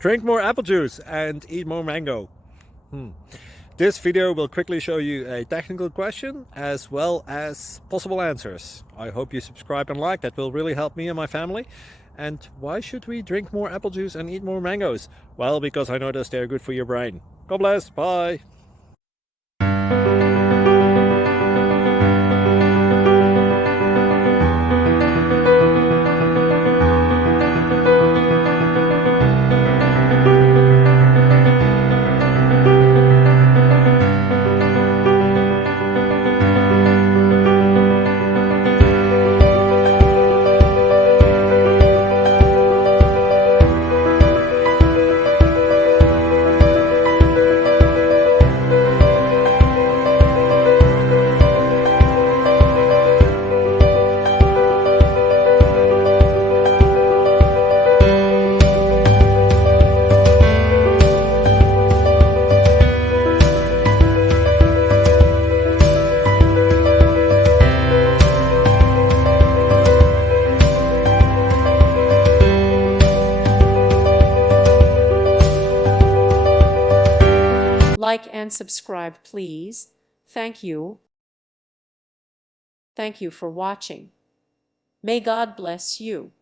Drink more apple juice and eat more mango. This video will quickly show you a technical question as well as possible answers. I hope you subscribe and like, that will really help me and my family. And why should we drink more apple juice and eat more mangoes? Well, because I noticed they're good for your brain. God bless, bye! Like and subscribe, please. Thank you. Thank you for watching. May God bless you.